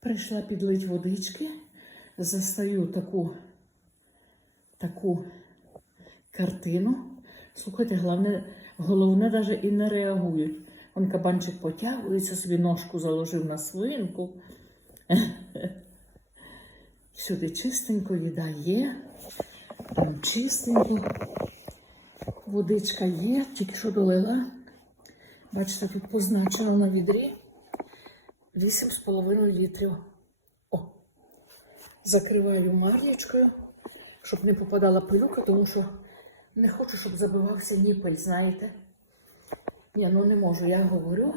Прийшла підлить водички, застаю таку, таку картину. Слухайте, головне, головне навіть і не реагують. Он кабанчик потягується, собі ножку заложив на свинку. Сюди чистенько, їда є, там чистенько. Водичка є, тільки що долила. Бачите, тут позначено на відрі 8,5 літрів. О! Закриваю мар'ячкою, щоб не попадала пилюка, тому що не хочу, щоб забивався ніпель, знаєте. Ні, ну не можу, я говорю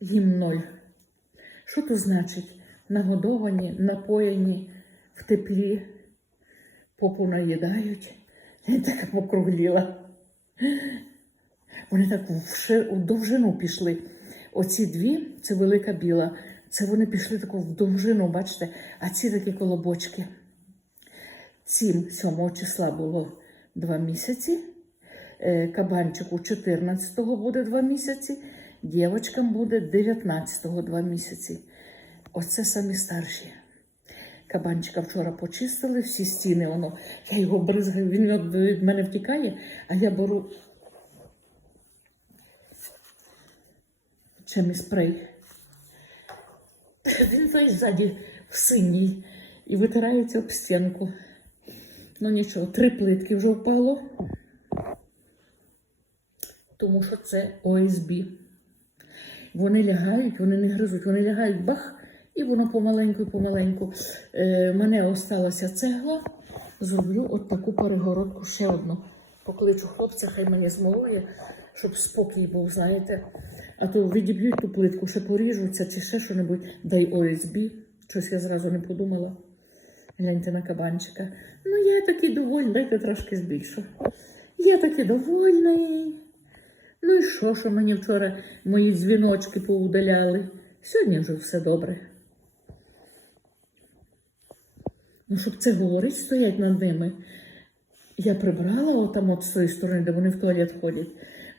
їм ноль. Що це значить? Нагодовані, напоєні, в теплі, попу наїдають. Я така покругліла. Вони так в довжину пішли. Оці дві це велика біла. Це вони пішли таку в довжину, бачите, а ці такі колобочки. Цим 7 числа було два місяці. Е, Кабанчику 14-го буде два місяці, дівчаткам буде 19-го два місяці. Оце самі старші. Кабанчика вчора почистили, всі стіни, воно, я його бризгаю, він від мене втікає, а я беру чимось спрей. Він весь ззаді в синій і витирається об стінку. Ну нічого, три плитки вже впало, тому що це ОСБ. Вони лягають, вони не гризуть, вони лягають бах, і воно помаленьку, помаленьку. Е, мене осталася цегла, зроблю от таку перегородку ще одну. Покличу хлопця, хай мені змолоє, щоб спокій був, знаєте. А то відіб'ють ту плитку, ще поріжуться чи ще що-небудь, дай ОСБ. Щось я зразу не подумала. Гляньте на кабанчика. Ну, я такий довольний, дайте трошки збільшу. Я такий довольний. Ну і що, що мені вчора мої дзвіночки поудаляли? Сьогодні вже все добре. Ну, щоб це говорить, стоять над ними. Я прибрала отам от з тої сторони, де вони в туалет ходять.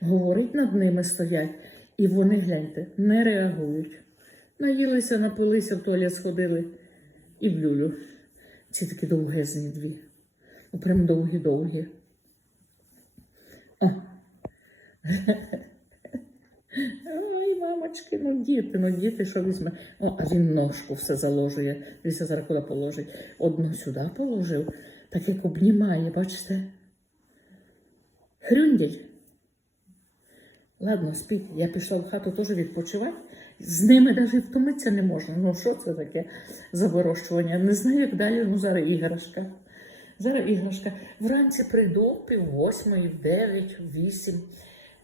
Говорить над ними стоять. І вони, гляньте, не реагують. Наїлися, напилися, в туалет сходили і в люлю. Ці такі довгезні дві. Ну, прям довгі-довгі. Ой, мамочки, ну діти, ну діти, що візьме. О, а він ножку все заложує. Дивіться, зараз куди положить. Одну сюди положив, так як обнімає, бачите? Хрюнділь. Ладно, спіть, я пішла в хату теж відпочивати. З ними навіть втомитися не можна. Ну, що це таке за вирощування? Не знаю, як далі, ну зараз іграшка. Зараз іграшка. Вранці прийду пів восьмої, в дев'ять, в вісім.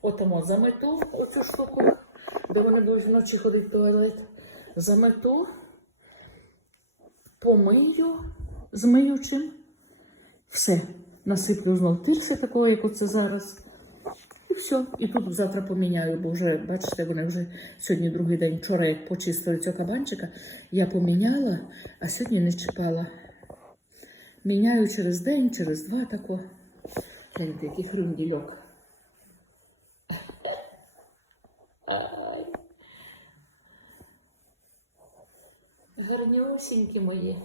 Отамо замету оцю штуку, де вони будуть вночі ходити в туалет. Замету, помию з миючим. Все. Насиплю знов тирси такого, як оце зараз. І все. І тут завтра поміняю, бо вже, бачите, вони вже сьогодні другий день. Вчора як почистили цього кабанчика, я поміняла, а сьогодні не чіпала. Міняю через день, через два тако. Гляньте, який хрундільок. Ай. Гарнюсінькі мої.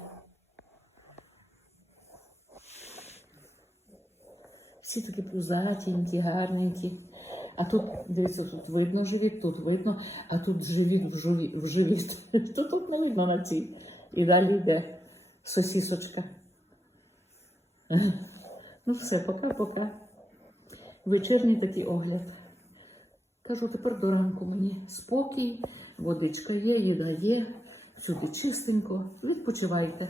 Всі такі пузатенькі, гарненькі. А тут, дивіться, тут видно живіт, тут видно, а тут живіт в, живі, в живіт. То тут не видно на цій. І далі йде сосісочка. Ну все, пока-пока. Вечірній такий огляд. Кажу, тепер до ранку мені спокій, водичка є, їда є, сюди чистенько. Відпочивайте.